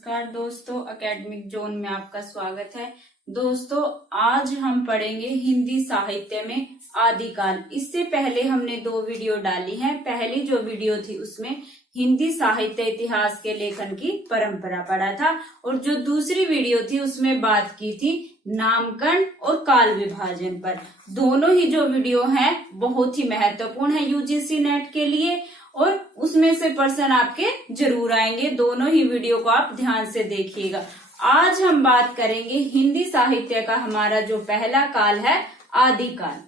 नमस्कार दोस्तों, academic zone में आपका स्वागत है। दोस्तों, आज हम पढ़ेंगे हिंदी साहित्य में आदिकाल। इससे पहले हमने 2 वीडियो डाली हैं। पहली जो वीडियो थी उसमें हिंदी साहित्य इतिहास के लेखन की परंपरा पढ़ा था और जो दूसरी वीडियो थी उसमें बात की थी नामकरण और काल विभाजन पर। दोनों ही जो वीडियो हैं बहुत ही महत्वपूर्ण है यूजीसी नेट के लिए और उसमें से प्रश्न आपके जरूर आएंगे। दोनों ही वीडियो को आप ध्यान से देखिएगा। आज हम बात करेंगे हिंदी साहित्य का हमारा जो पहला काल है आदिकाल।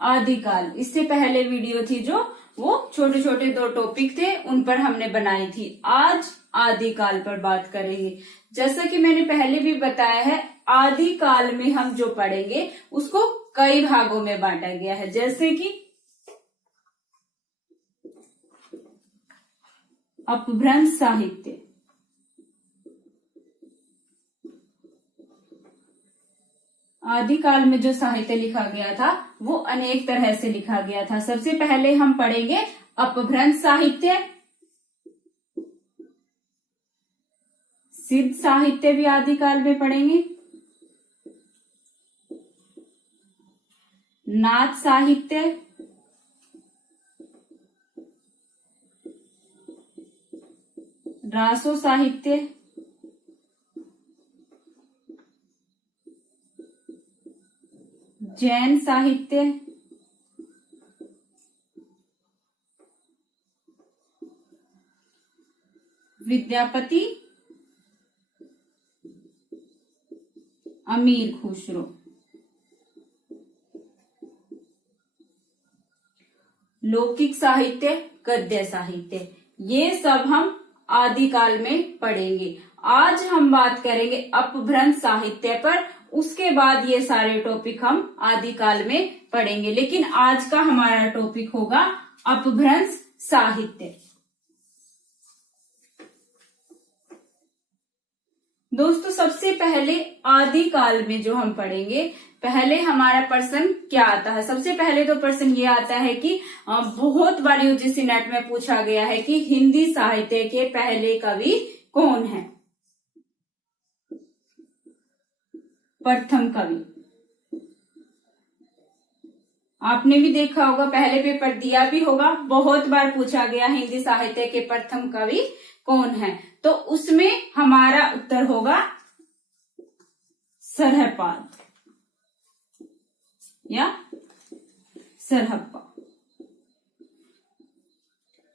आदिकाल, इससे पहले वीडियो थी जो वो छोटे छोटे 2 टॉपिक थे, उन पर हमने बनाई थी। आज आदिकाल पर बात करेंगे। जैसा कि मैंने पहले भी बताया है, आदिकाल में हम जो पढ़ेंगे उसको कई भागों में बांटा गया है। जैसे कि अपभ्रंश साहित्य, आदिकाल में जो साहित्य लिखा गया था वो अनेक तरह से लिखा गया था। सबसे पहले हम पढ़ेंगे अपभ्रंश साहित्य। सिद्ध साहित्य भी आदिकाल में पढ़ेंगे। नाथ साहित्य, रासो साहित्य, जैन साहित्य, विद्यापति, अमीर खुसरो, लौकिक साहित्य, गद्य साहित्य, ये सब हम आदिकाल में पढ़ेंगे। आज हम बात करेंगे अपभ्रंश साहित्य पर, उसके बाद ये सारे टॉपिक हम आदिकाल में पढ़ेंगे। लेकिन आज का हमारा टॉपिक होगा अपभ्रंश साहित्य। दोस्तों, सबसे पहले आदिकाल में जो हम पढ़ेंगे, पहले हमारा प्रश्न क्या आता है? सबसे पहले तो प्रश्न ये आता है कि बहुत बार यूजीसी नेट में पूछा गया है कि हिंदी साहित्य के पहले कवि कौन है? प्रथम कवि। आपने भी देखा होगा, पहले पेपर दिया भी होगा, बहुत बार पूछा गया हिंदी साहित्य के प्रथम कवि कौन है। तो उसमें हमारा उत्तर होगा सरहपाद या सरहप्पा।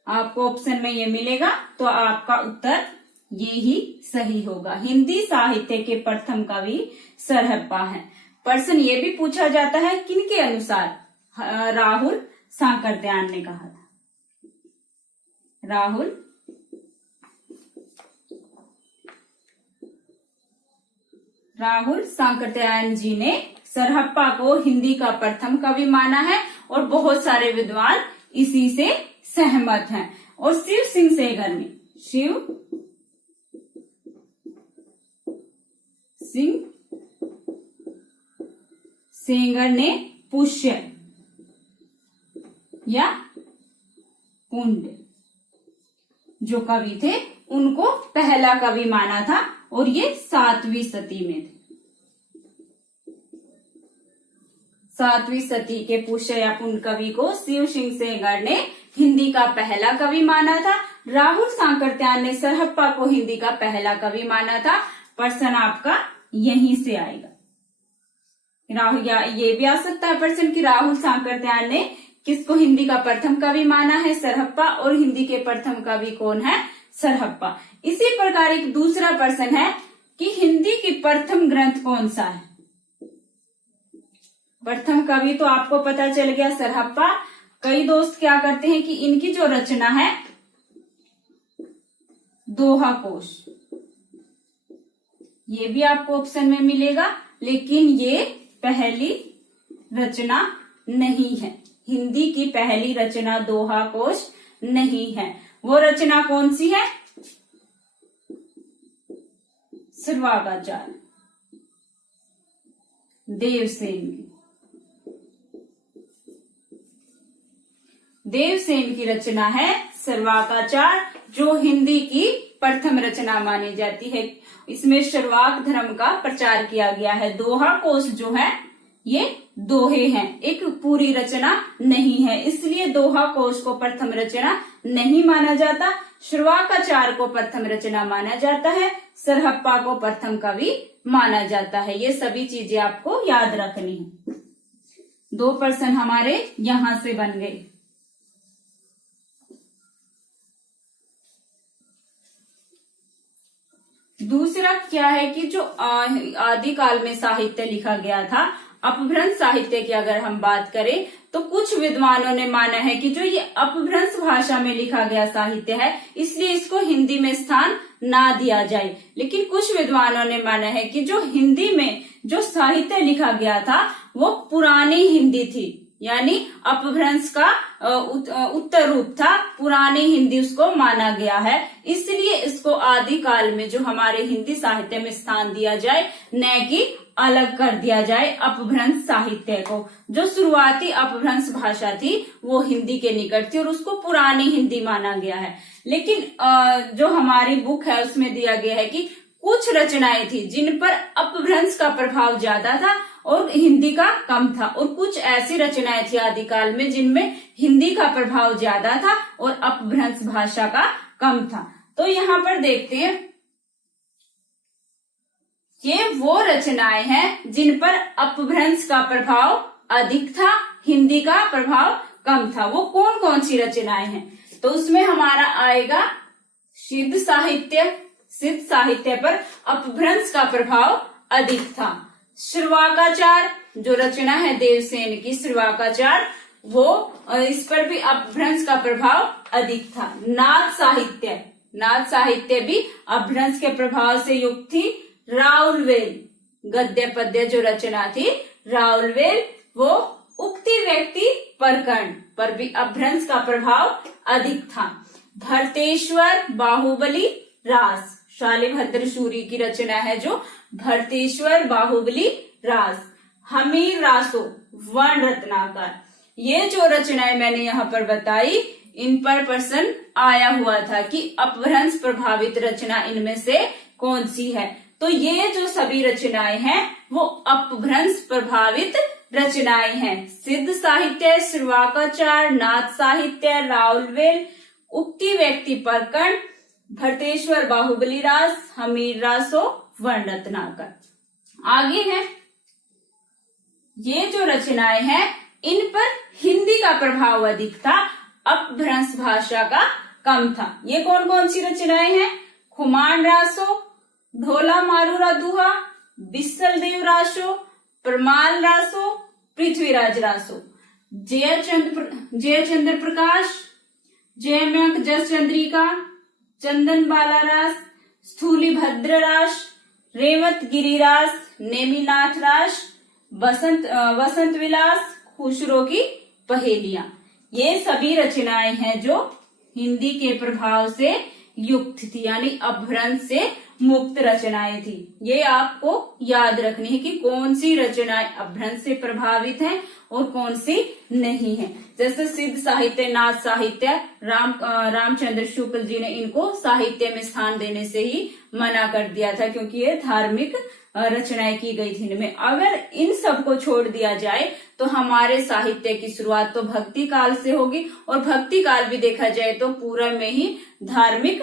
आपको ऑप्शन में ये मिलेगा तो आपका उत्तर ये ही सही होगा। हिंदी साहित्य के प्रथम कवि सरहप्पा है। प्रश्न ये भी पूछा जाता है किनके अनुसार? राहुल सांकरत्यायन ने कहा था। राहुल सांकरत्यायन जी ने सरहप्पा को हिंदी का प्रथम कवि माना है और बहुत सारे विद्वान इसी से सहमत हैं। और शिव सिंह सेंगर ने पुष्य या पुण्य जो कवि थे उनको पहला कवि माना था और ये 7वीं सदी में थे। 7वीं सदी के पुष्य या पुण्य कवि को शिव सिंह सेंगर ने हिंदी का पहला कवि माना था। राहुल सांकरत्यायन ने सरहप्पा को हिंदी का पहला कवि माना था। प्रश्न आपका यहीं से आएगा। राहुल, या ये भी आ सकता है प्रश्न कि राहुल सांकरत्यायन ने किसको हिंदी का प्रथम कवि माना है? सरहप्पा। और हिंदी के प्रथम कवि कौन है? सरहप्पा। इसी प्रकार एक दूसरा प्रश्न है कि हिंदी की प्रथम ग्रंथ कौन सा है? प्रथम कवि तो आपको पता चल गया सरहप्पा। कई दोस्त क्या करते हैं कि इनकी जो रचना है दोहा कोश, ये भी आपको ऑप्शन में मिलेगा, लेकिन ये पहली रचना नहीं है। हिंदी की पहली रचना दोहा कोश नहीं है। वो रचना कौन सी है? सर्वागाचार, देवसेन की। देवसेन की रचना है सर्वाकाचार, जो हिंदी की प्रथम रचना मानी जाती है। इसमें सर्वाक धर्म का प्रचार किया गया है। दोहा कोश जो है ये दोहे हैं, एक पूरी रचना नहीं है, इसलिए दोहा कोश को प्रथम रचना नहीं माना जाता। सर्वाकाचार को प्रथम रचना माना जाता है। सरहप्पा को प्रथम कवि माना जाता है। ये सभी चीजें आपको याद रखनी है। 2 प्रश्न हमारे यहां से बन गए। दूसरा क्या है कि जो आदिकाल में साहित्य लिखा गया था, अपभ्रंश साहित्य की अगर हम बात करें तो कुछ विद्वानों ने माना है कि जो ये अपभ्रंश भाषा में लिखा गया साहित्य है, इसलिए इसको हिंदी में स्थान ना दिया जाए। लेकिन कुछ विद्वानों ने माना है कि जो हिंदी में जो साहित्य लिखा गया था वो पुरानी हिंदी थी, यानी अपभ्रंश का उत्तर रूप था, पुरानी हिंदी उसको माना गया है। इसलिए इसको आदिकाल में जो हमारे हिंदी साहित्य में स्थान दिया जाए, न कि अलग कर दिया जाए अपभ्रंश साहित्य को। जो शुरुआती अपभ्रंश भाषा थी वो हिंदी के निकट थी और उसको पुरानी हिंदी माना गया है। लेकिन जो हमारी बुक है उसमें दिया गया है कि कुछ रचनाएं थी जिन पर अपभ्रंश का प्रभाव ज्यादा था और हिंदी का कम था, और कुछ ऐसी रचनाएं थी आदिकाल में जिनमें हिंदी का प्रभाव ज्यादा था और अपभ्रंश भाषा का कम था। तो यहाँ पर देखते हैं, ये वो रचनाएं हैं जिन पर अपभ्रंश का प्रभाव अधिक था, हिंदी का प्रभाव कम था। वो कौन कौन सी रचनाएं हैं? तो उसमें हमारा आएगा सिद्ध साहित्य। सिद्ध साहित्य पर अपभ्रंश का प्रभाव अधिक था। सर्वाकाचार जो रचना है देवसेन की, सर्वाकाचार, वो इस पर भी अपभ्रंश का प्रभाव अधिक था। नाथ साहित्य, नाथ साहित्य भी अपभ्रंश के प्रभाव से युक्त थी। राउलवेल गद्य पद्य जो रचना थी, राउलवेल, वो उक्ति व्यक्ति प्रकरण पर भी अपभ्रंश का प्रभाव अधिक था। भरतेश्वर बाहुबली रास, शालिभद्र सूरी की रचना है जो भरतेश्वर बाहुबली रास। हमीर रासो वर्ण रत्नाकर, ये जो रचनाएं मैंने यहाँ पर बताई, इन पर प्रश्न आया हुआ था कि अपभ्रंश प्रभावित रचना इनमें से कौन सी है। तो ये जो सभी रचनाएं हैं वो अपभ्रंश प्रभावित रचनाएं हैं। सिद्ध साहित्य, सर्वाकाचार, नाथ साहित्य, राउलवेल, उक्ति व्यक्ति प्रकरण, भरतेश्वर बाहुबली रास, हमीर रासो वर्ण रत्नाकर। आगे है, ये जो रचनाएं हैं इन पर हिंदी का प्रभाव अधिक था, अपभ्रंश भाषा का कम था। ये कौन कौन सी रचनाएं हैं? खुमान रासो, ढोला मारूरा दुहा, बिस्सल देव रासो, परमाल रासो, पृथ्वीराज रासो। जयचंद्र प्रकाश, जयम्यक जस चंद्रिका, चंदन बाला रास, स्थूली भद्र रास, रेवत गिरिरास, नेमिनाथ रास, वसंत विलास, खुसरो की पहेलियां। ये सभी रचनाएं हैं जो हिंदी के प्रभाव से युक्त थी, यानी अपभ्रंश से मुक्त रचनाएं थी। ये आपको याद रखनी है कि कौन सी रचनाएं अपभ्रंश से प्रभावित हैं और कौन सी नहीं है। जैसे सिद्ध साहित्य, नाथ साहित्य, रामचंद्र शुक्ल जी ने इनको साहित्य में स्थान देने से ही मना कर दिया था, क्योंकि ये धार्मिक रचनाएं की गई थी इनमें। अगर इन सब को छोड़ दिया जाए तो हमारे साहित्य की शुरुआत तो भक्ति काल से होगी, और भक्ति काल भी देखा जाए तो पूरा में ही धार्मिक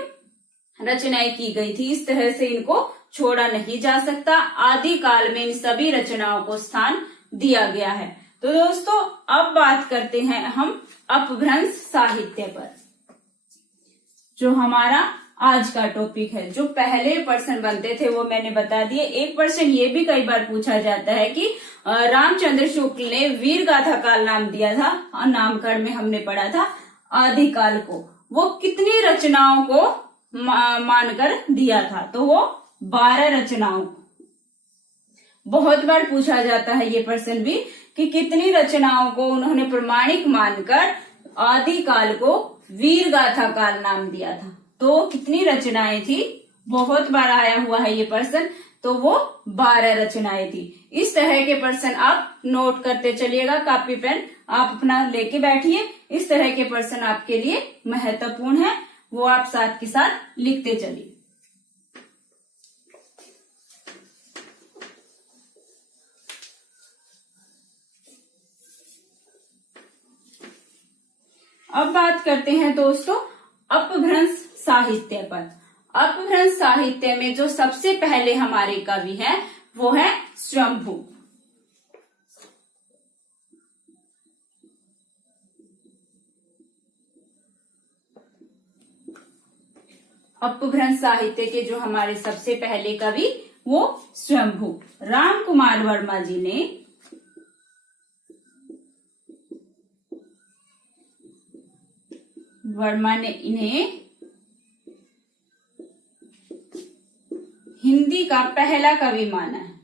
रचनाएं की गई थी। इस तरह से इनको छोड़ा नहीं जा सकता। आदि काल में इन सभी रचनाओं को स्थान दिया गया है। तो दोस्तों, अब बात करते हैं हम अपभ्रंश साहित्य पर, जो हमारा आज का टॉपिक है। जो पहले प्रश्न बनते थे वो मैंने बता दिए। एक प्रश्न ये भी कई बार पूछा जाता है कि रामचंद्र शुक्ल ने वीर गाथा काल नाम दिया था, नामकरण में हमने पढ़ा था आदिकाल को, वो कितनी रचनाओं को मानकर दिया था? तो वो 12 रचनाओं। बहुत बार पूछा जाता है ये प्रश्न भी कि कितनी रचनाओं को उन्होंने प्रमाणिक मानकर आदिकाल को वीर गाथा काल नाम दिया था। तो कितनी रचनाएं थी? बहुत बार आया हुआ है ये प्रश्न। तो वो 12 रचनाएं थी। इस तरह के प्रश्न आप नोट करते चलिएगा, कॉपी पेन आप अपना लेके बैठिए। इस तरह के प्रश्न आपके लिए महत्वपूर्ण है, वो आप साथ के साथ लिखते चलिए। अब बात करते हैं दोस्तों अपभ्रंश साहित्य पर। अपभ्रंश साहित्य में जो सबसे पहले हमारे कवि हैं वो है स्वयंभू। अपभ्रंश साहित्य के जो हमारे सबसे पहले कवि वो स्वयंभू राम कुमार वर्मा जी ने इन्हें हिंदी का पहला कवि माना है।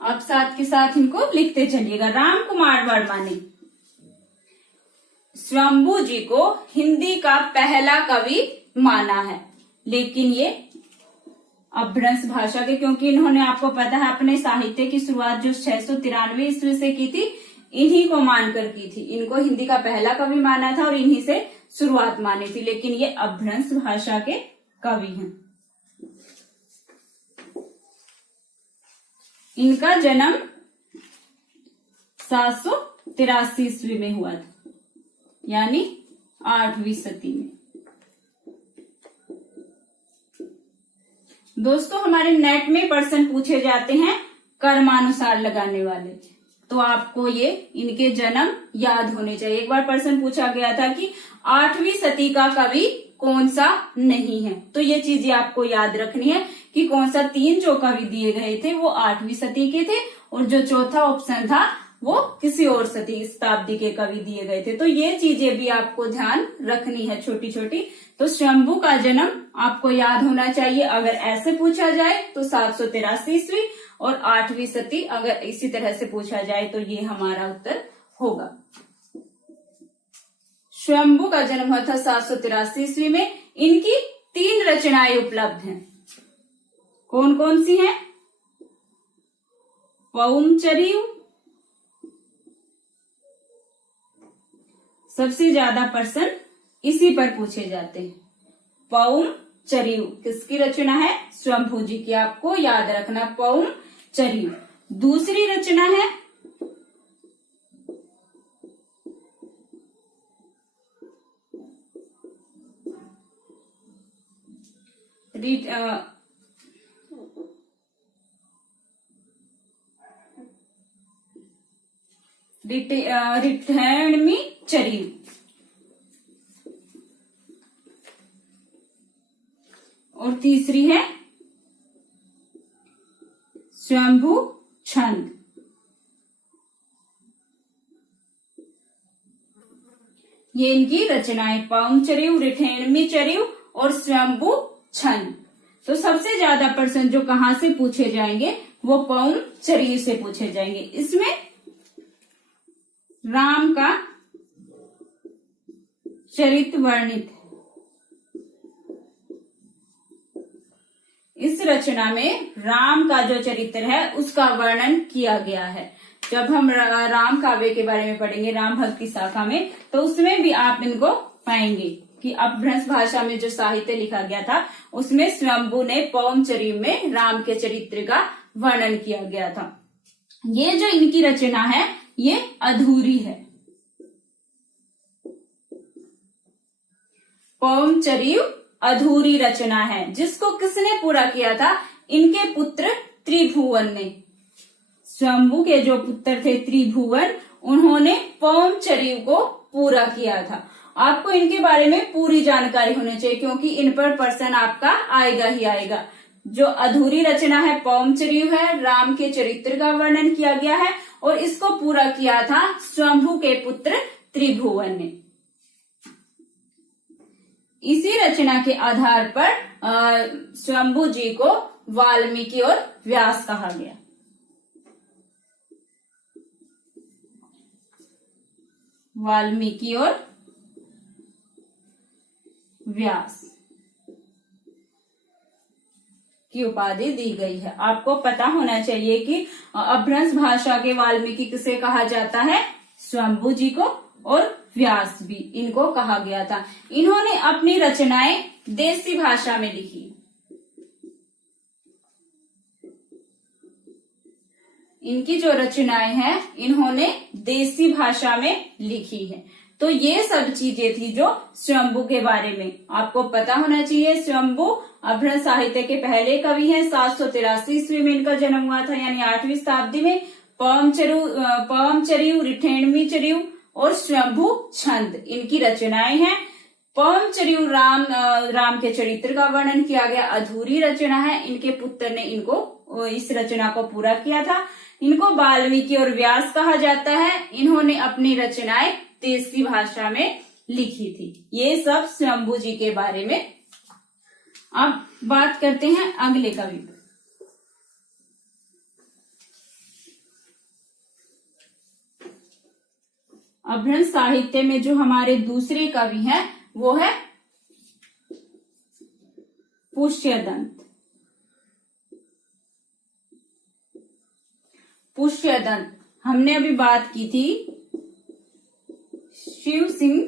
आप साथ के साथ इनको लिखते चलिएगा। राम कुमार वर्मा ने स्वयंभू जी को हिंदी का पहला कवि माना है, लेकिन ये अपभ्रंश भाषा के, क्योंकि इन्होंने आपको पता है अपने साहित्य की शुरुआत जो 693 ईस्वी से की थी, इन्हीं को मानकर की थी। इनको हिंदी का पहला कवि माना था और इन्हीं से शुरुआत मानी थी, लेकिन ये अपभ्रंश भाषा के कवि हैं। इनका जन्म 783 ईस्वी में हुआ था, यानी 8वीं सदी में। दोस्तों हमारे नेट में प्रश्न पूछे जाते हैं कर्मानुसार लगाने वाले, तो आपको ये इनके जन्म याद होने चाहिए। एक बार प्रश्न पूछा गया था कि 8वीं सदी का कवि कौन सा नहीं है, तो ये चीजें आपको याद रखनी है कि कौन सा 3 जो कवि दिए गए थे वो 8वीं सदी के थे, और जो चौथा ऑप्शन था वो किसी और शताब्दी के कवि दिए गए थे। तो ये चीजें भी आपको ध्यान रखनी है छोटी छोटी। तो स्वयंभू का जन्म आपको याद होना चाहिए। अगर ऐसे पूछा जाए तो 783 ईस्वी, और 8वीं सदी अगर इसी तरह से पूछा जाए तो ये हमारा उत्तर होगा। स्वयंभू का जन्म हुआ था 783 ईस्वी में। इनकी 3 रचनाएं उपलब्ध हैं। कौन कौन सी हैं? पौमचरियु, सबसे ज्यादा प्रश्न इसी पर पूछे जाते हैं। पौमचरियु किसकी रचना है? स्वयंभू जी की, आपको याद रखना पौमचरियु। दूसरी रचना है रिठैणमी चरियु, और तीसरी है स्वयंभू छंद। ये इनकी रचनाएं पौमचरियु, रिठैणमी चरियु और स्वयंभू छंद। तो सबसे ज्यादा प्रश्न जो कहां से पूछे जाएंगे वो पौमचरियु से पूछे जाएंगे। इसमें राम का चरित्र वर्णित है। इस रचना में राम का जो चरित्र है उसका वर्णन किया गया है। जब हम राम काव्य के बारे में पढ़ेंगे राम भक्ति शाखा में, तो उसमें भी आप इनको पाएंगे कि अपभ्रंश भाषा में जो साहित्य लिखा गया था उसमें स्वयंभू ने पौमचरियु में राम के चरित्र का वर्णन किया गया था। ये जो इनकी रचना है ये अधूरी है। पौमचरियु अधूरी रचना है, जिसको किसने पूरा किया था? इनके पुत्र त्रिभुवन ने। स्वयंभू के जो पुत्र थे त्रिभुवन, उन्होंने पौमचरियु को पूरा किया था। आपको इनके बारे में पूरी जानकारी होनी चाहिए, क्योंकि इन पर प्रश्न आपका आएगा ही आएगा। जो अधूरी रचना है पौमचरियु है, राम के चरित्र का वर्णन किया गया है, और इसको पूरा किया था स्वयंभू के पुत्र त्रिभुवन ने। इसी रचना के आधार पर स्वयंभू जी को वाल्मीकि और व्यास कहा गया। वाल्मीकि और व्यास की उपाधि दी गई है। आपको पता होना चाहिए कि अपभ्रंश भाषा के वाल्मीकि किसे कहा जाता है, स्वयंभू जी को, और व्यास भी इनको कहा गया था। इन्होंने अपनी रचनाएं देसी भाषा में लिखी। इनकी जो रचनाएं हैं इन्होंने देसी भाषा में लिखी है। तो ये सब चीजें थी जो स्वयंभू के बारे में आपको पता होना चाहिए। स्वयंभू अपभ्रंश साहित्य के पहले कवि हैं। 783 ईस्वी में इनका जन्म हुआ था, यानी 8वीं शताब्दी में। पवम चरियु, रिठेणमी चरियु और स्वयंभू छंद इनकी रचनाएं हैं। पवम चरियु राम के चरित्र का वर्णन किया गया, अधूरी रचना है। इनके पुत्र ने इनको इस रचना को पूरा किया था। इनको वाल्मीकि और व्यास कहा जाता है। इन्होंने अपनी रचनाएं देसी भाषा में लिखी थी। ये सब स्वयंभू जी के बारे में। अब बात करते हैं अगले कवि पर। अपभ्रंश साहित्य में जो हमारे दूसरे कवि हैं वो है पुष्यदंत। पुष्यदंत हमने अभी बात की थी शिव सिंह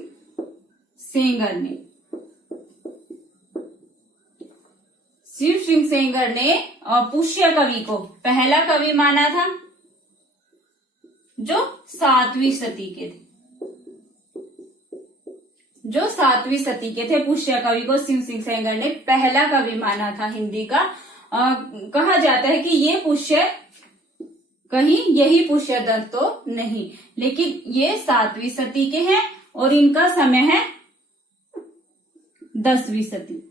सेंगर ने। शिव सिंह सेंगर ने पुष्य कवि को पहला कवि माना था जो 7वीं सदी के थे। जो 7वीं सदी के थे पुष्य कवि को शिव सिंह सेंगर ने पहला कवि माना था हिंदी का। कहा जाता है कि ये पुष्य, कहीं यही पुष्यदंत तो नहीं, लेकिन ये 7वीं सदी के हैं और इनका समय है 10वीं सदी।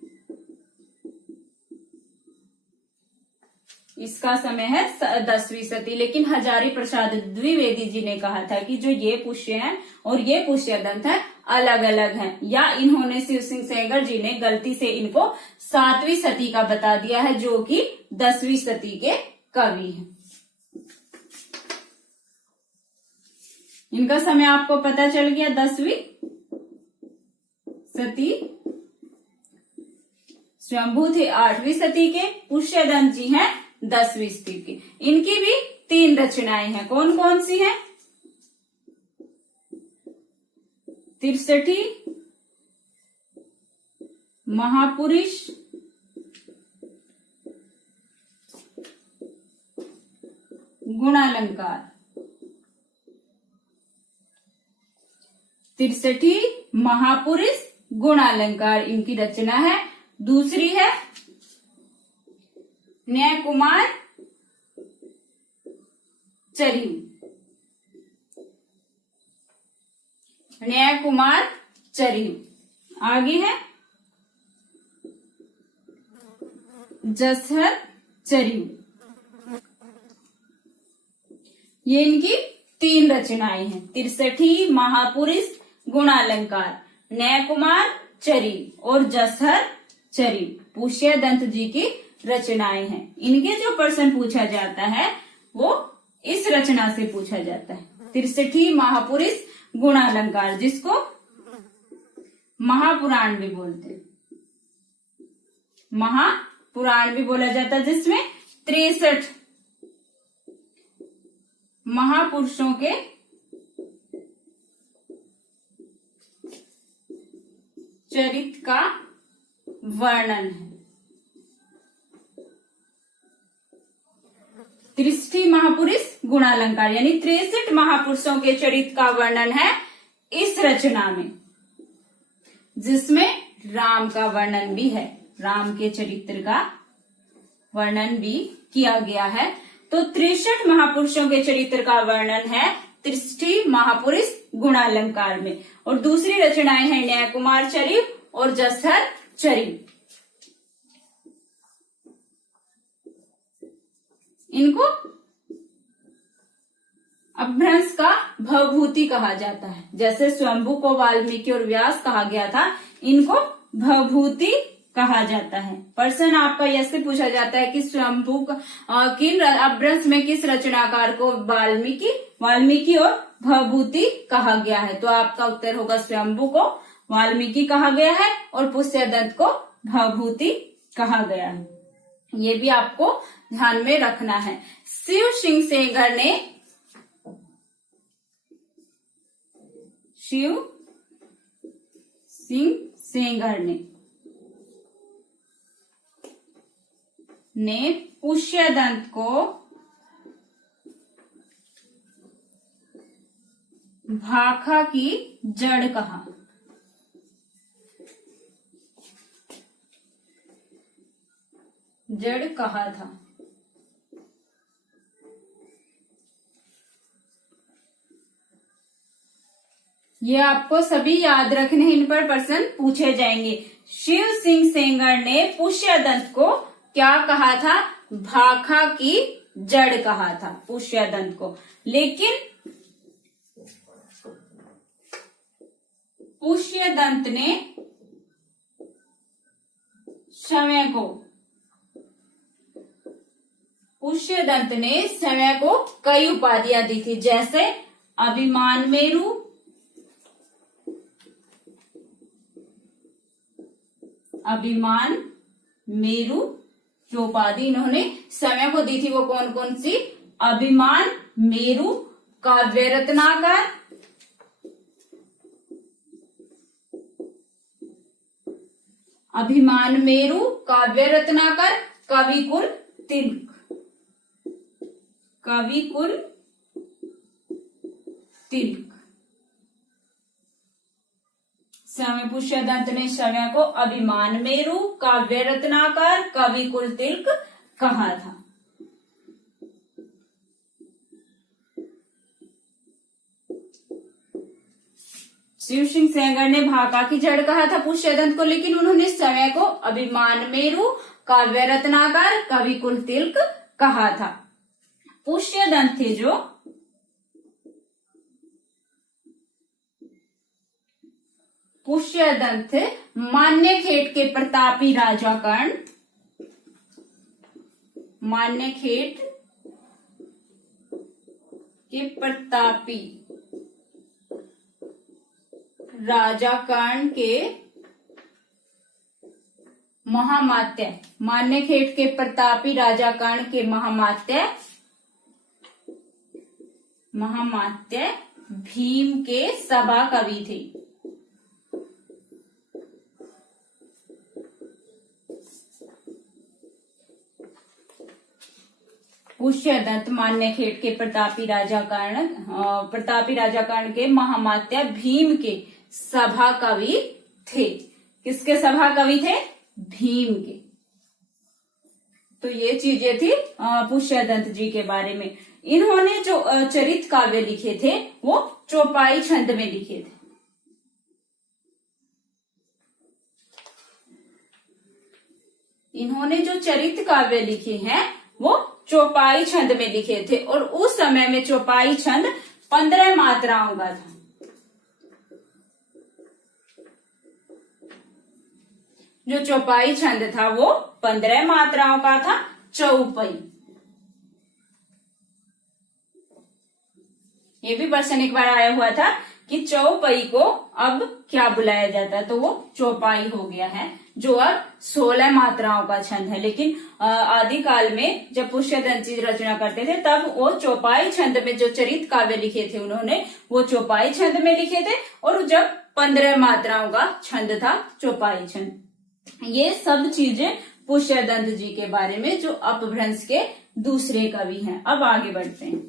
इसका समय है 10वीं सदी। लेकिन हजारी प्रसाद द्विवेदी जी ने कहा था कि जो ये पुष्य हैं और ये पुष्यदंत है अलग अलग हैं, या इन्होंने शिव सिंह सेंगर जी ने गलती से इनको 7वीं सदी का बता दिया है, जो कि 10वीं सदी के कवि हैं। इनका समय आपको पता चल गया 10वीं सदी। स्वयंभू थे 8वीं सदी के, पुष्यदंत जी हैं 10वीं सदी के। इनकी भी 3 रचनाएं हैं। कौन कौन सी हैं? 63 महापुरुष, गुणालंकार। 63 महापुरुष गुणालंकार इनकी रचना है। दूसरी है न्यायकुमार चरियु। न्यायकुमार चरियु। आगे है जसहर चरियु। ये इनकी 3 रचनाएं हैं। 63 महापुरुष गुणालंकार, न्यायकुमार चरियु और जसहर चरियु पुष्यदंत जी की रचनाएं हैं। इनके जो प्रश्न पूछा जाता है वो इस रचना से पूछा जाता है। 63 महापुरुष गुणालंकार, जिसको महापुराण भी बोलते हैं। महापुराण भी बोला जाता है, जिसमें 63 महापुरुषों के चरित्र का वर्णन है। 63 महापुरुष गुणालंकार यानी 63 महापुरुषों के चरित्र का वर्णन है इस रचना में, जिसमें राम का वर्णन भी है। राम के चरित्र का वर्णन भी किया गया है। तो 63 महापुरुषों के चरित्र का वर्णन है 63 महापुरुष गुणालंकार में। और दूसरी रचनाएं हैं न्यायकुमार चरियु और जसहर चरियु। इनको अपभ्रंश का भवभूति कहा जाता है। जैसे स्वयंभू को वाल्मीकि और व्यास कहा गया था, इनको भवभूति कहा जाता है। प्रश्न आपका ऐसे पूछा जाता है कि स्वयंभू किन अपभ्रंश में किस रचनाकार को वाल्मीकि और भवभूति कहा गया है? तो आपका उत्तर होगा स्वयंभू को वाल्मीकि कहा गया है और पुष्यदंत को भवभूति कहा गया है। ये भी आपको ध्यान में रखना है। शिव सिंह सेंगर ने पुष्यदंत को भाखा की जड़ कहा। था। ये आपको सभी याद रखने, इन पर प्रश्न पूछे जाएंगे। शिव सिंह सेंगर ने पुष्यदंत को क्या कहा था? भाखा की जड़ कहा था पुष्यदंत को। लेकिन पुष्यदंत ने समय को कई उपाधियां दी थी, जैसे अभिमान मेरु जो उपाधि इन्होंने समय को दी थी वो कौन कौन सी? अभिमान मेरु, काव्य रत्नाकर, कविकुल तिलक। समय पुष्यदंत ने समय को अभिमान मेरु, काव्य रत्नाकर, कविकुल तिलक कहा था। शिव सिंह सेंगर ने भाखा की जड़ कहा था पुष्यदंत को, लेकिन उन्होंने समय को अभिमान मेरु, काव्य रत्नाकर, कविकुल तिलक कहा था। पुष्यदंत थे जो मान्यखेट के प्रतापी राजा कर्ण, के महामात्य भीम के सभा कवि थे। पुष्यदंत मान्यखेट के प्रतापी राजा कर्ण के महामात्य भीम के सभा कवि थे। किसके सभा कवि थे? भीम के। तो ये चीजें थी पुष्यदंत जी के बारे में। इन्होंने जो चरित काव्य लिखे थे वो चौपाई छंद में लिखे थे। इन्होंने जो चरित काव्य लिखे हैं वो चौपाई छंद में लिखे थे, और उस समय में चौपाई छंद 15 मात्राओं का था। जो चौपाई छंद था वो 15 मात्राओं का था। चौपाई, ये भी प्रश्न एक बार आया हुआ था कि चौपाई को अब क्या बुलाया जाता है, तो वो चौपाई हो गया है, जो अब 16 मात्राओं का छंद है। लेकिन आदिकाल में जब पुष्यदंत जी रचना करते थे तब वो चौपाई छंद में जो चरित काव्य लिखे थे उन्होंने वो चौपाई छंद में लिखे थे, और जब 15 मात्राओं का छंद था चौपाई छंद। ये सब चीजें पुष्यदंत जी के बारे में, जो अपभ्रंश के दूसरे कवि हैं। अब आगे बढ़ते हैं।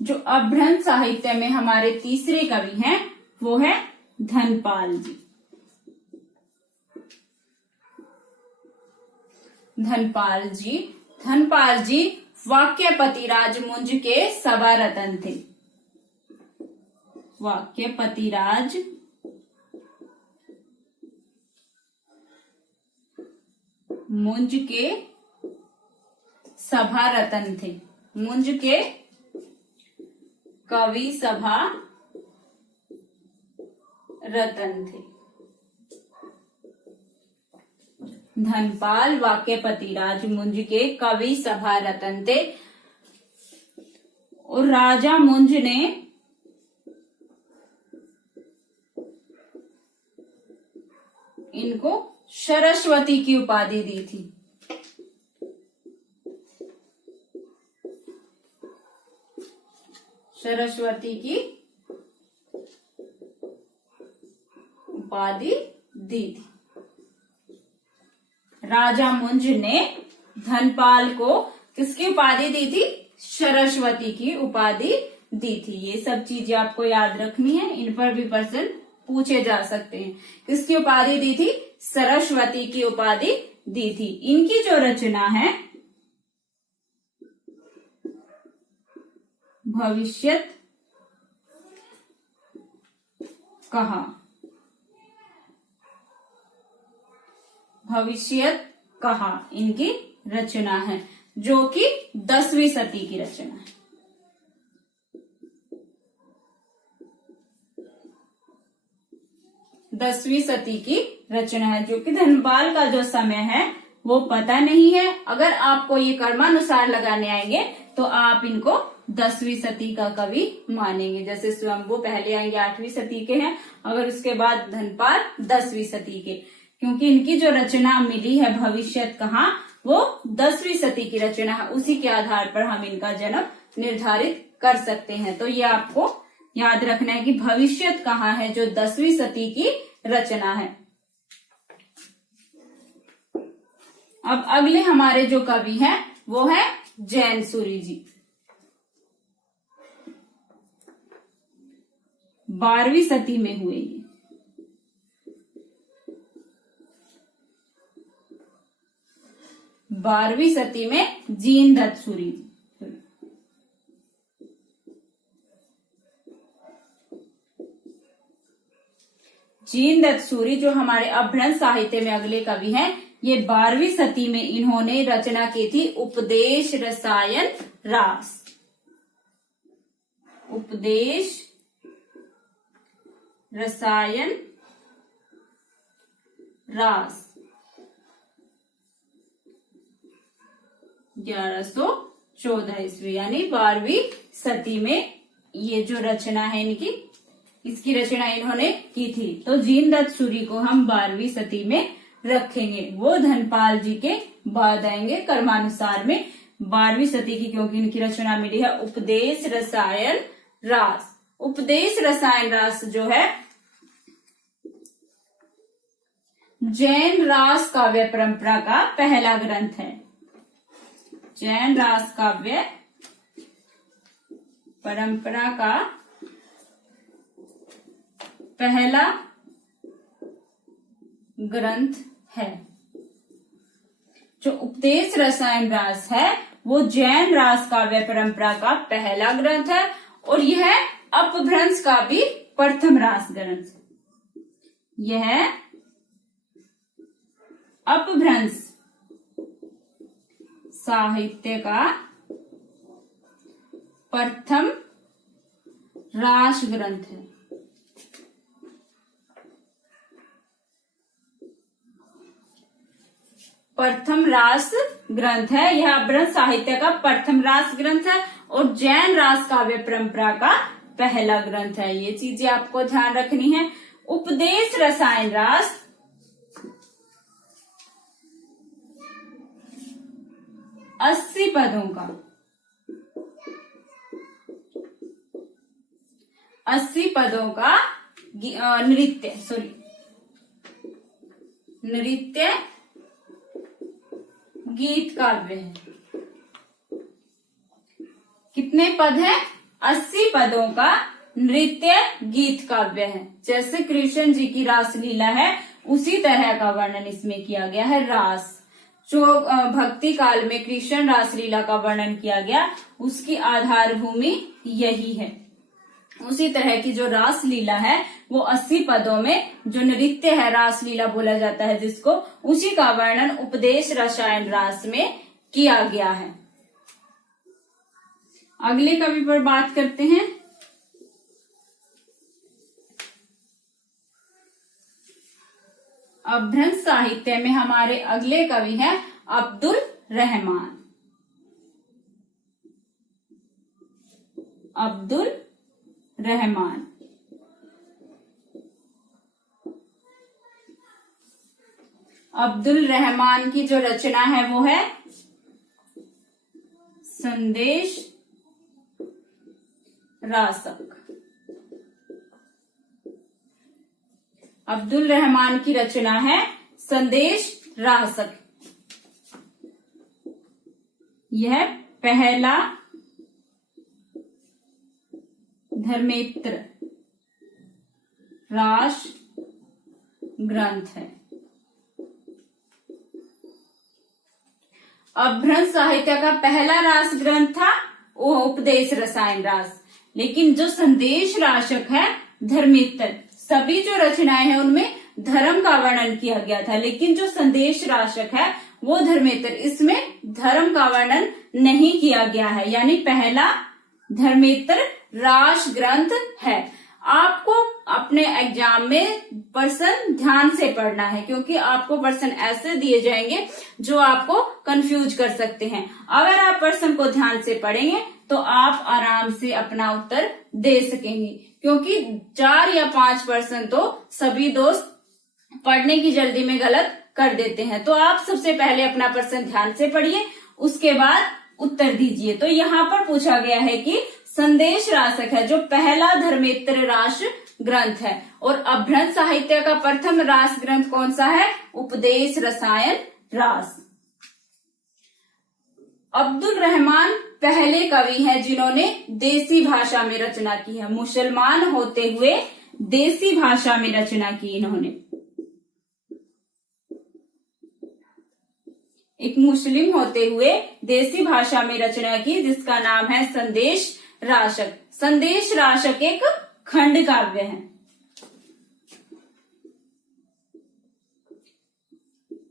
जो अपभ्रंश साहित्य में हमारे तीसरे कवि हैं वो है धनपाल जी। धनपाल जी वाक्यपति राजमुंज के सभा रतन थे। वाक्यपति मुंज के सभा रतन थे। मुंज के कवि सभा रतन थे। धनपाल वाक्यपतिराज मुंज के कवि सभा रतन थे और राजा मुंज ने इनको सरस्वती की उपाधि दी थी। सरस्वती की उपाधि दी थी। राजा मुंज ने धनपाल को किसकी उपाधि दी थी? सरस्वती की उपाधि दी थी। ये सब चीजें आपको याद रखनी है, इन पर भी प्रश्न पूछे जा सकते हैं। किसकी उपाधि दी थी? सरस्वती की उपाधि दी थी। इनकी जो रचना है भविष्यत कहा, भविष्यत कहा इनकी रचना है, जो कि 10वीं सदी की रचना है। 10वीं सदी की रचना है, जो कि धनपाल का जो समय है वो पता नहीं है। अगर आपको ये कर्मानुसार लगाने आएंगे तो आप इनको 10वीं सदी का कवि मानेंगे। जैसे स्वयंभू पहले आएंगे 8वीं सदी के हैं, अगर उसके बाद धनपाल 10वीं सदी के, क्योंकि इनकी जो रचना मिली है भविष्यत कहा वो 10वीं सदी की रचना है। उसी के आधार पर हम इनका जन्म निर्धारित कर सकते हैं। तो ये आपको याद रखना है कि भविष्यत कहा है जो 10वीं सदी की रचना है। अब अगले हमारे जो कवि हैं वो है जैन सूरि जी। 12वीं सदी में हुए ये। बारहवीं सदी में जीनदत्त सूरि जी। जीनदत्त सूरि जो हमारे अपभ्रंश साहित्य में अगले कवि हैं, ये 12वीं सदी में इन्होंने रचना की थी उपदेश रसायन रास। उपदेश रसायन रास 1114 ईस्वी, यानी 12वीं सदी में ये जो रचना है इनकी, इसकी रचना इन्होंने की थी। तो जीनदत्त सूरि को हम 12वीं सदी में रखेंगे। वो धनपाल जी के बाद आएंगे कर्मानुसार में 12वीं सदी की, क्योंकि इनकी रचना मिली है उपदेश रसायन रास। उपदेश रसायन रास जो है जैन रास काव्य परंपरा का पहला ग्रंथ है। जैन रास काव्य परंपरा का पहला ग्रंथ है। जो उपदेश रसायन रास है वो जैन रास काव्य परंपरा का पहला ग्रंथ है और यह अपभ्रंश का भी प्रथम रास ग्रंथ है। यह अपभ्रंश साहित्य का प्रथम रास ग्रंथ है। प्रथम रास ग्रंथ है। यह अपभ्रंश साहित्य का प्रथम रास ग्रंथ है और जैन रास काव्य परंपरा का पहला ग्रंथ है। ये चीजें आपको ध्यान रखनी है। उपदेश रसायन रास 80 पदों का 80 पदों का नृत्य गीत काव्य है। कितने पद हैं? 80 पदों का नृत्य गीत काव्य है। जैसे कृष्ण जी की रासलीला है उसी तरह का वर्णन इसमें किया गया है। रास जो भक्ति काल में कृष्ण रासलीला का वर्णन किया गया उसकी आधार भूमि यही है। उसी तरह की जो रासलीला है वो 80 पदों में जो नृत्य है रासलीला बोला जाता है जिसको, उसी का वर्णन उपदेश रसायन रास में किया गया है। अगले कवि पर बात करते हैं। अपभ्रंश साहित्य में हमारे अगले कवि हैं अब्दुल रहमान। अब्दुल रहमान अब्दुल रहमान की जो रचना है वो है संदेश रासक। अब्दुल रहमान की रचना है संदेश रासक। यह पहला धर्मेत्र रास ग्रंथ है। अपभ्रंश साहित्य का पहला रास ग्रंथ था वो उपदेश रसायन रास, लेकिन जो संदेश राशक है धर्मेत्र, सभी जो रचनाएं हैं उनमें धर्म का वर्णन किया गया था, लेकिन जो संदेश राशक है वो धर्मेत्र, इसमें धर्म का वर्णन नहीं किया गया है, यानी पहला धर्मेत्र रास ग्रंथ है। आपको अपने एग्जाम में प्रश्न ध्यान से पढ़ना है, क्योंकि आपको प्रश्न ऐसे दिए जाएंगे जो आपको कंफ्यूज कर सकते हैं। अगर आप प्रश्न को ध्यान से पढ़ेंगे तो आप आराम से अपना उत्तर दे सकेंगे, क्योंकि 4 या 5 प्रश्न तो सभी दोस्त पढ़ने की जल्दी में गलत कर देते हैं। तो आप सबसे पहले अपना प्रश्न ध्यान से पढ़िए, उसके बाद उत्तर दीजिए। तो यहाँ पर पूछा गया है कि संदेश रासक है जो पहला धर्मेत्र रास ग्रंथ है, और अपभ्रंश साहित्य का प्रथम रास ग्रंथ कौन सा है? उपदेश रसायन रास। अब्दुल रहमान पहले कवि हैं जिन्होंने देसी भाषा में रचना की है। मुसलमान होते हुए देसी भाषा में रचना की इन्होंने। एक मुस्लिम होते हुए देसी भाषा में रचना की जिसका नाम है संदेश राशक। संदेश राशक एक खंड काव्य है।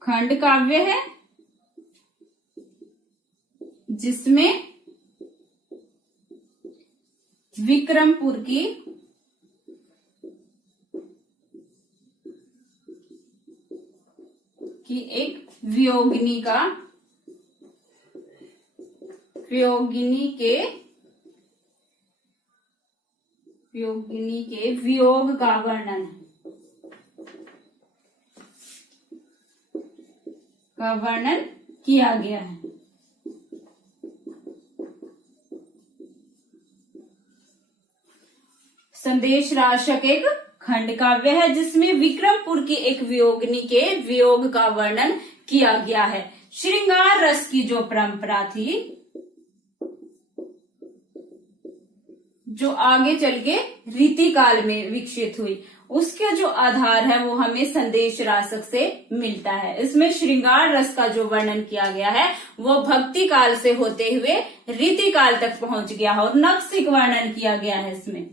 खंड काव्य है जिसमें विक्रमपुर की एक वियोगिनी के वियोग का वर्णन किया गया है। संदेश राशक एक खंड काव्य है जिसमें विक्रमपुर की एक वियोगिनी के वियोग का वर्णन किया गया है। श्रृंगार रस की जो परंपरा थी, जो आगे चल के रीति काल में विकसित हुई, उसके जो आधार है वो हमें संदेश रासक से मिलता है। इसमें श्रृंगार रस का जो वर्णन किया गया है वो भक्ति काल से होते हुए रीति काल तक पहुंच गया है और नक्सिक वर्णन किया गया है। इसमें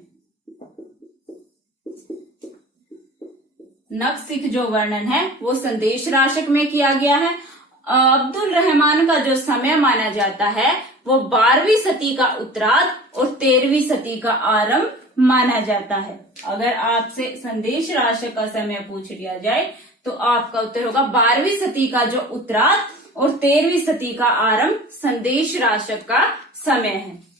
नक्सिक जो वर्णन है वो संदेश राशक में किया गया है। अब्दुल रहमान का जो समय माना जाता है वो 12वीं सदी का उत्तरार्ध और 13वीं सदी का आरंभ माना जाता है। अगर आपसे संदेश राशक का समय पूछ लिया जाए तो आपका उत्तर होगा 12वीं सदी का जो उत्तरार्ध और 13वीं सदी का आरंभ संदेश राशक का समय है।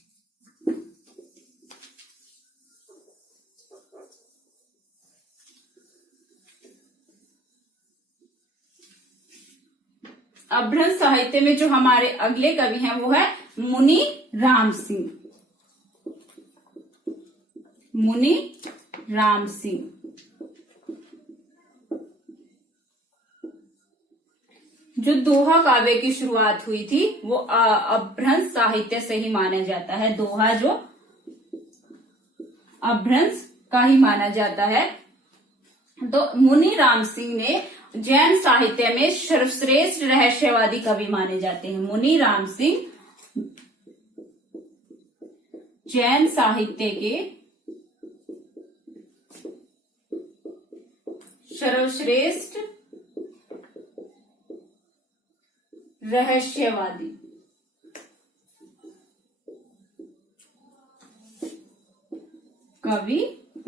अपभ्रंश साहित्य में जो हमारे अगले कवि हैं वो है मुनि राम सिंह। मुनि राम सिंह जो दोहा काव्य की शुरुआत हुई थी वो अपभ्रंश साहित्य से ही माना जाता है। दोहा जो अपभ्रंश का ही माना जाता है। तो मुनि राम सिंह ने जैन साहित्य में सर्वश्रेष्ठ रहस्यवादी कवि माने जाते हैं। मुनि राम सिंह जैन साहित्य के सर्वश्रेष्ठ रहस्यवादी कवि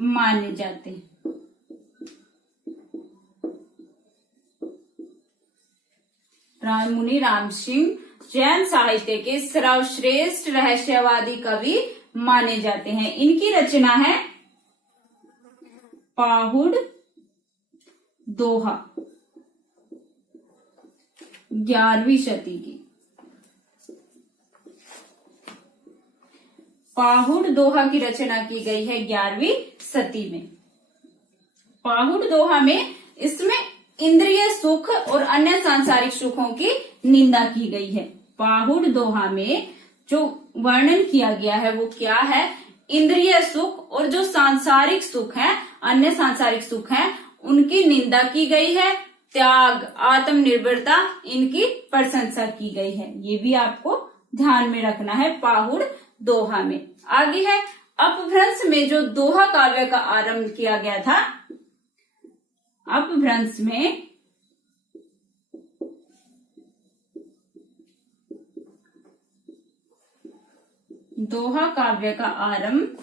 माने जाते हैं। मुनि राम सिंह जैन साहित्य के सर्वश्रेष्ठ रहस्यवादी कवि माने जाते हैं। इनकी रचना है पाहुड़ दोहा, 11वीं शती की। पाहुड़ दोहा की रचना की गई है 11वीं शती में। पाहुड़ दोहा में इसमें इंद्रिय सुख और अन्य सांसारिक सुखों की निंदा की गई है। पाहुड़ दोहा में जो वर्णन किया गया है वो क्या है? इंद्रिय सुख और जो सांसारिक सुख है, अन्य सांसारिक सुख है, उनकी निंदा की गई है। त्याग, आत्मनिर्भरता, इनकी प्रशंसा की गई है। ये भी आपको ध्यान में रखना है पाहुड़ दोहा में। आगे है अपभ्रंश में जो दोहा काव्य का आरंभ किया गया था। अपभ्रंश में दोहा काव्य का आरंभ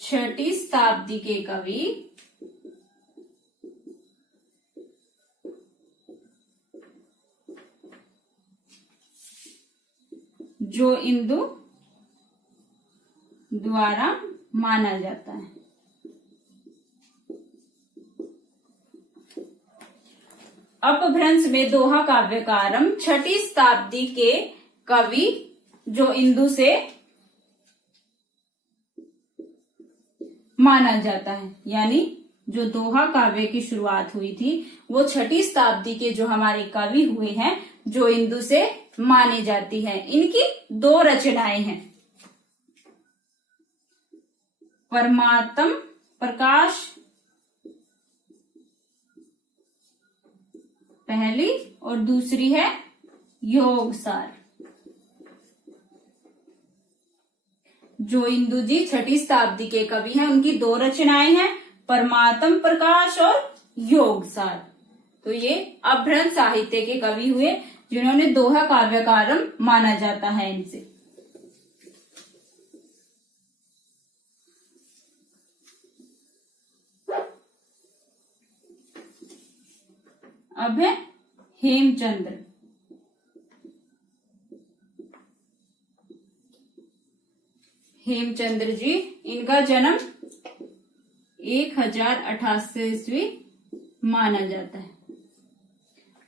6ठी शताब्दी के कवि जो इंदु द्वारा माना जाता है। अपभ्रंश में दोहा काव्य का आरंभ 6ठी शताब्दी के कवि जो इंदु से माना जाता है, यानी जो दोहा काव्य की शुरुआत हुई थी वो 6ठी शताब्दी के जो हमारे कवि हुए हैं जो इंदु से माने जाती है। इनकी 2 रचनाएं हैं, परमात्म प्रकाश पहली और दूसरी है योगसार। जो इंदु जी 6ठी शताब्दी के कवि हैं उनकी 2 रचनाएं हैं, परमात्म प्रकाश और योगसार। तो ये अपभ्रंश साहित्य के कवि हुए जिन्होंने दोहा काव्य का आरंभ माना जाता है इनसे। अब है हेमचंद्र। हेमचंद्र जी, इनका जन्म 1088 ईस्वी माना जाता है,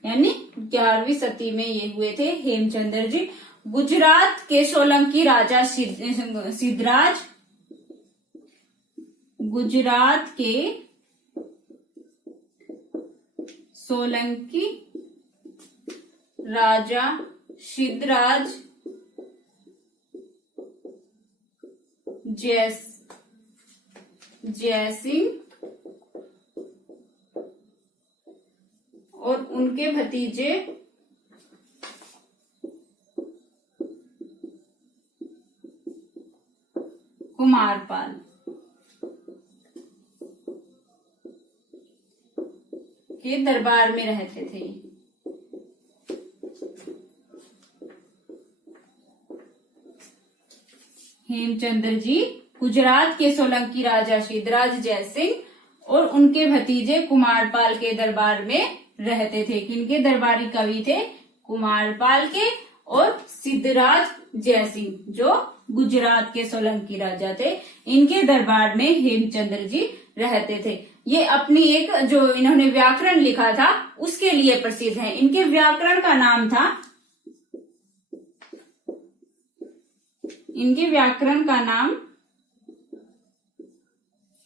यानी 11वीं शती में ये हुए थे हेमचंद्र जी। गुजरात के सोलंकी राजा सिद्धराज, गुजरात के सोलंकी राजा सिद्धराज जयसिंह और उनके भतीजे कुमारपाल के दरबार में रहते थे। हेमचंद्र जी गुजरात के सोलंकी राजा सिद्धराज जयसिंह और उनके भतीजे कुमारपाल के दरबार में रहते थे। किनके दरबारी कवि थे? कुमारपाल के और सिद्धराज जयसिंह जो गुजरात के सोलंकी राजा थे। इनके दरबार में हेमचंद्र जी रहते थे। ये अपनी एक जो इन्होंने व्याकरण लिखा था उसके लिए प्रसिद्ध है। इनके व्याकरण का नाम था, इनके व्याकरण का नाम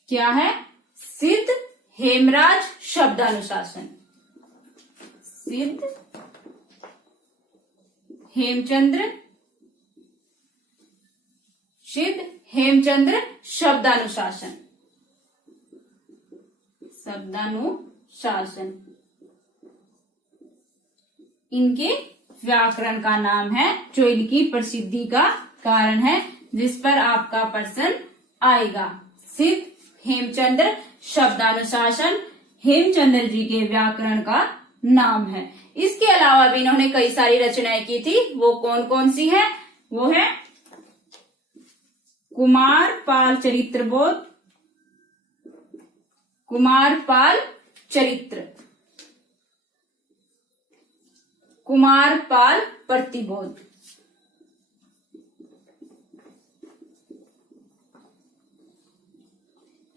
क्या है? सिद्ध हेमराज शब्दानुशासन। सिद्ध हेमचंद्र, सिद्ध हेमचंद्र शब्दानुशासन, शब्दानुशासन इनके व्याकरण का नाम है, जो इनकी प्रसिद्धि का कारण है, जिस पर आपका प्रश्न आएगा। सिद्ध हेमचंद्र शब्दानुशासन हेमचंद्र जी के व्याकरण का नाम है। इसके अलावा भी इन्होंने कई सारी रचनाएं की थी। वो कौन कौन सी है? वो है कुमारपाल चरित्रबोध, कुमारपाल चरित्र, कुमारपाल प्रतिबोध।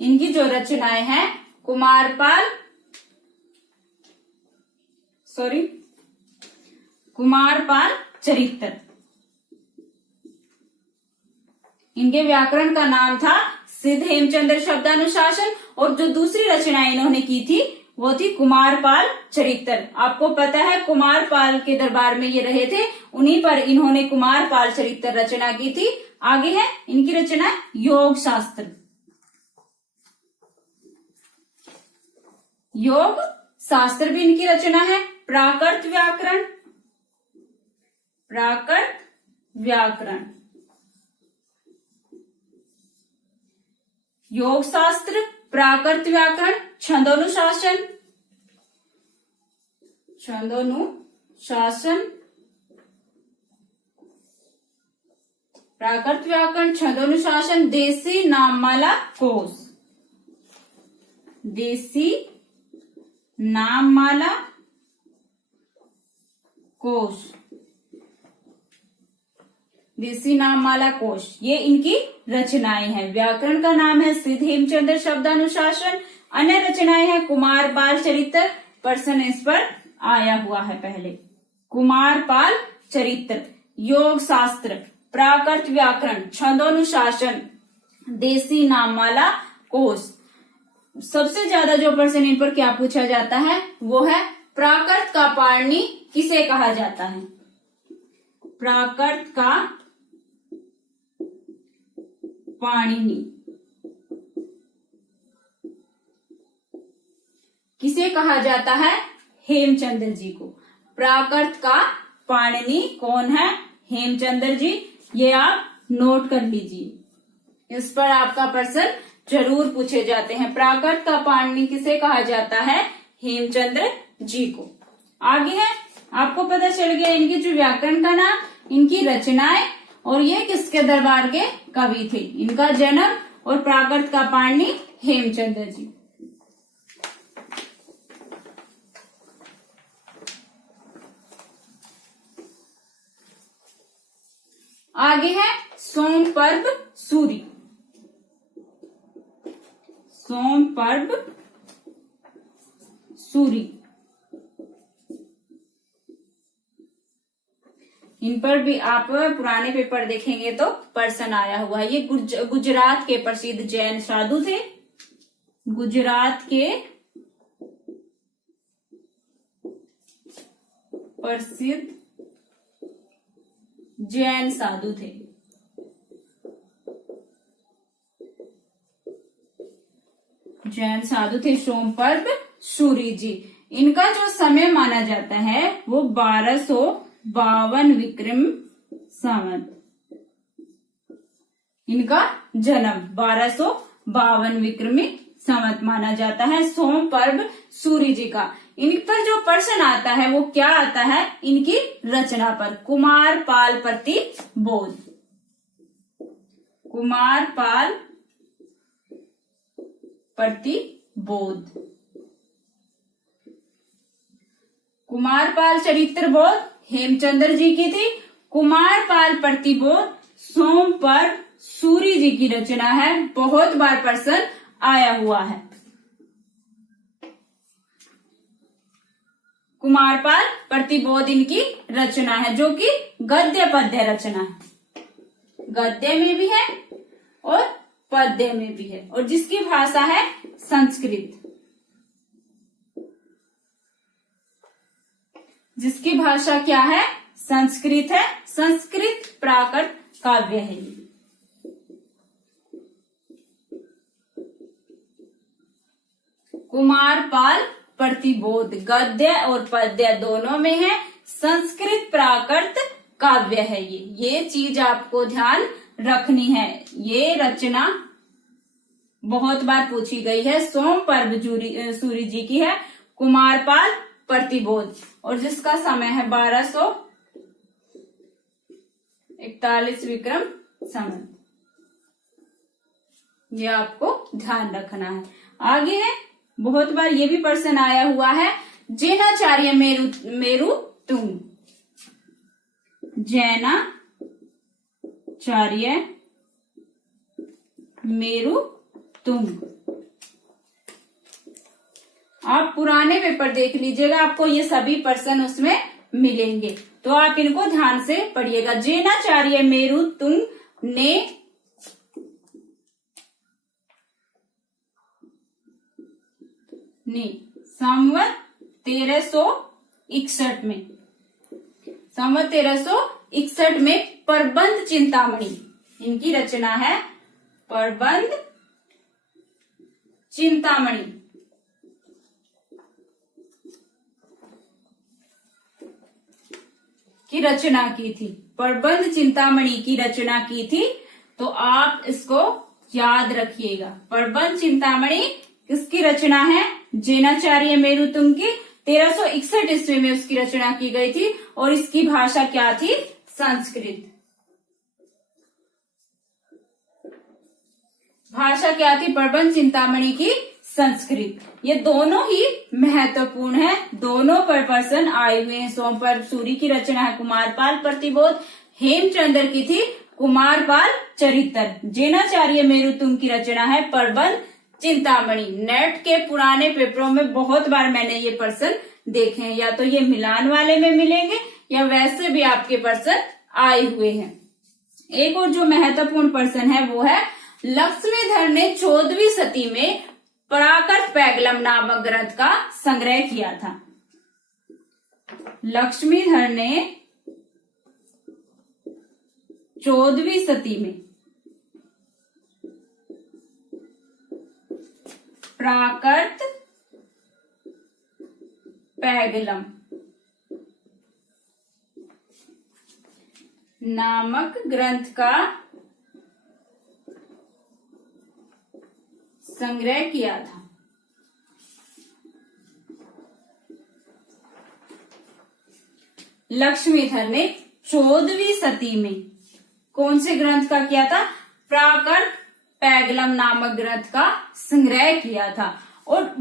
इनकी जो रचनाएं हैं कुमारपाल चरित्र। इनके व्याकरण का नाम था सिद्ध हेमचंद्र शब्दानुशासन, और जो दूसरी रचनाएं इन्होंने की थी वो थी कुमारपाल चरित्र। आपको पता है कुमारपाल के दरबार में ये रहे थे, उन्हीं पर इन्होंने कुमारपाल चरित्र रचना की थी। आगे है इनकी रचना योग शास्त्र। योग शास्त्र भी इनकी रचना है। प्राकृत व्याकरण, प्राकृत व्याकरण, योग शास्त्र, प्राकृत व्याकरण, छंदोनुशासन, छंदोनुशासन, प्राकृत व्याकरण, छंदोनुशासन, देसी नाममाला कोश, देसी नाममाला कोश, देसी नाममाला कोश, ये इनकी रचनाएं हैं। व्याकरण का नाम है सिद्ध हेमचंद्र शब्दानुशासन। अन्य रचनाएं हैं कुमारपाल चरित्र, प्रश्न इस पर आया हुआ है पहले। कुमारपाल चरित्र, योग शास्त्र, प्राकृत व्याकरण, छंदोनुशासन, देसी नाममाला कोश। सबसे ज्यादा जो प्रश्न इन पर क्या पूछा जाता है वो है प्राकृत का पाणिनि किसे कहा जाता है? प्राकृत का पाणिनि किसे कहा जाता है? हेमचंद्र जी को। प्राकृत का पाणिनि कौन है? हेमचंद्र जी। ये आप नोट कर लीजिए, इस पर आपका प्रश्न जरूर पूछे जाते हैं। प्राकृत का पाणिनि किसे कहा जाता है? हेमचंद्र जी को। आगे है, आपको पता चल गया इनके जो व्याकरण का नाम, इनकी रचनाएं, और ये किसके दरबार के कवि थे, इनका जन्म, और प्राकृत का पाणिनि हेमचंद्र जी। आगे है सोमपर्व सूरी। सोमपर्व सूरी, इन पर भी आप पुराने पेपर देखेंगे तो प्रश्न आया हुआ है। ये गुजरात के प्रसिद्ध जैन साधु थे। गुजरात के प्रसिद्ध जैन साधु थे। जैन साधु थे सोमपर्व सूरी जी। इनका जो समय माना जाता है वो 1252 विक्रम संवत। इनका जन्म 1252 विक्रमी संवत माना जाता है सोमपर्व सूरी जी का। इन पर जो प्रश्न आता है वो क्या आता है? इनकी रचना पर। कुमारपाल प्रतिबोध, कुमारपाल प्रतिबोध, कुमारपाल चरित्रबोध हेमचंद्र जी की थी। कुमारपाल प्रतिबोध सोमपर्व सूरी जी की रचना है। बहुत बार प्रश्न आया हुआ है। कुमारपाल प्रतिबोध इनकी रचना है, जो कि गद्य पद्य रचना है। गद्य में भी है और पद्य में भी है, और जिसकी भाषा है संस्कृत। जिसकी भाषा क्या है? संस्कृत है। संस्कृत प्राकृत काव्य है। कुमारपाल प्रतिबोध गद्य और पद्य दोनों में है। संस्कृत प्राकृत काव्य है। ये चीज आपको ध्यान रखनी है। ये रचना बहुत बार पूछी गई है, सोम पर्व सूर्य जी की है, कुमारपाल प्रतिबोध, और जिसका समय है 1241 विक्रम संवत। ये आपको ध्यान रखना है। आगे है, बहुत बार ये भी प्रश्न आया हुआ है, जैनाचार्य मेरु तुंग, जैनाचार्य मेरु तुंग। आप पुराने पेपर देख लीजिएगा, आपको ये सभी प्रश्न उसमें मिलेंगे, तो आप इनको ध्यान से पढ़िएगा। जैनाचार्य मेरु तुंग ने संवत 1361 में, संवत 1361 में प्रबंध चिंतामणि, इनकी रचना है प्रबंध चिंतामणि, की रचना की थी। प्रबंध चिंतामणि की रचना की थी, तो आप इसको याद रखिएगा। प्रबंध चिंतामणि किसकी रचना है? जैनाचार्य मेरु तुंग की। 1361 ईस्वी में उसकी रचना की गई थी, और इसकी भाषा क्या थी? संस्कृत। भाषा क्या थी प्रबंध चिंतामणि की? संस्कृत। ये दोनों ही महत्वपूर्ण है, दोनों पर प्रश्न आए हुए हैं। सोम पर्व सूर्य की रचना है कुमारपाल प्रतिबोध, हेमचंद्र की थी कुमारपाल चरित्र। जैनाचार्य मेरु तुंग की रचना है प्रबंध चिंतामणि। नेट के पुराने पेपरों में बहुत बार मैंने ये प्रश्न देखे हैं, या तो ये मिलान वाले में मिलेंगे या वैसे भी आपके प्रश्न आए हुए हैं। एक और जो महत्वपूर्ण प्रश्न है वो है, लक्ष्मीधर ने 14वीं सदी में प्राकृत पैगलम नामक ग्रंथ का संग्रह किया था। लक्ष्मीधर ने 14वीं सदी में प्राकृत पैगलम नामक ग्रंथ का संग्रह किया था। लक्ष्मीधर ने 14वीं सदी में कौन से ग्रंथ का किया था? प्राकृत पैगलम नामक ग्रंथ का संग्रह किया था। और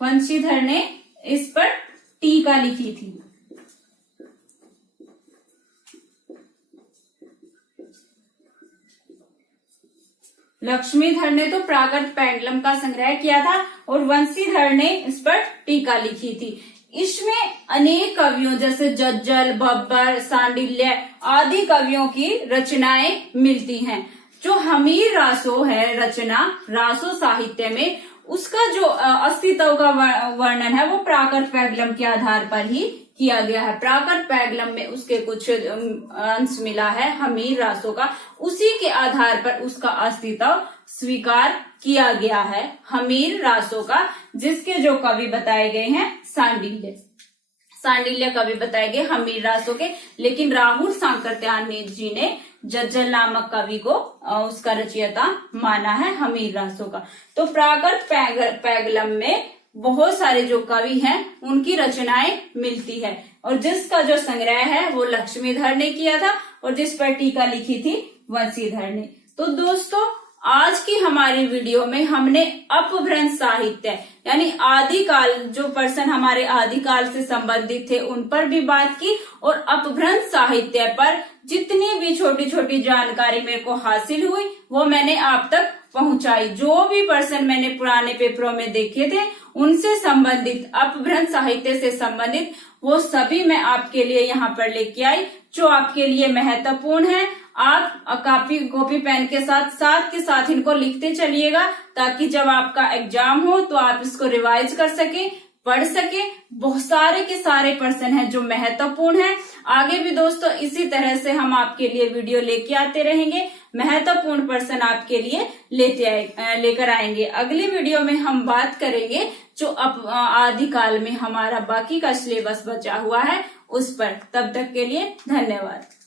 वंशीधर ने इस पर टीका लिखी थी। लक्ष्मीधर ने तो प्राकृत पैगलम का संग्रह किया था, और वंशीधर ने इस पर टीका लिखी थी। इसमें अनेक कवियों जैसे जज्जल, बब्बर, सांडिल्य आदि कवियों की रचनाएं मिलती हैं। जो हमीर रासो है रचना, रासो साहित्य में, उसका जो अस्तित्व का वर्णन है वो प्राकृत पैगलम के आधार पर ही किया गया है। प्राकृत पैगलम में उसके कुछ अंश मिला है हमीर रासो का, उसी के आधार पर उसका अस्तित्व स्वीकार किया गया है हमीर रासो का, जिसके जो कवि बताए गए हैं सांडिल्य कवि बताए गए हमीर रासो के। लेकिन राहुल सांकृत्यायनी जी ने जज्जल नामक कवि को उसका रचयिता माना है हमीर रासो का। तो प्राकृत पैगलम में बहुत सारे जो कवि हैं उनकी रचनाएं मिलती है, और जिसका जो संग्रह है वो लक्ष्मीधर ने किया था, और जिस पर टीका लिखी थी वंशीधर ने। तो दोस्तों, आज की हमारी वीडियो में हमने अपभ्रंश साहित्य यानी आदिकाल, जो प्रश्न हमारे आदिकाल से संबंधित थे उन पर भी बात की, और अपभ्रंश साहित्य पर जितनी भी छोटी छोटी जानकारी मेरे को हासिल हुई वो मैंने आप तक पहुंचाई। जो भी प्रश्न मैंने पुराने पेपरों में देखे थे उनसे संबंधित, अपभ्रंश साहित्य से संबंधित, वो सभी मैं आपके लिए यहाँ पर लेके आई, जो आपके लिए महत्वपूर्ण है। आप कॉपी पेन के साथ इनको लिखते चलिएगा, ताकि जब आपका एग्जाम हो तो आप इसको रिवाइज कर सके, पढ़ सके। बहुत सारे के सारे प्रश्न हैं जो महत्वपूर्ण है। आगे भी दोस्तों इसी तरह से हम आपके लिए वीडियो लेके आते रहेंगे, महत्वपूर्ण प्रश्न आपके लिए लेकर आएंगे। अगली वीडियो में हम बात करेंगे जो आदिकाल में हमारा बाकी का सिलेबस बचा हुआ है उस पर। तब तक के लिए धन्यवाद।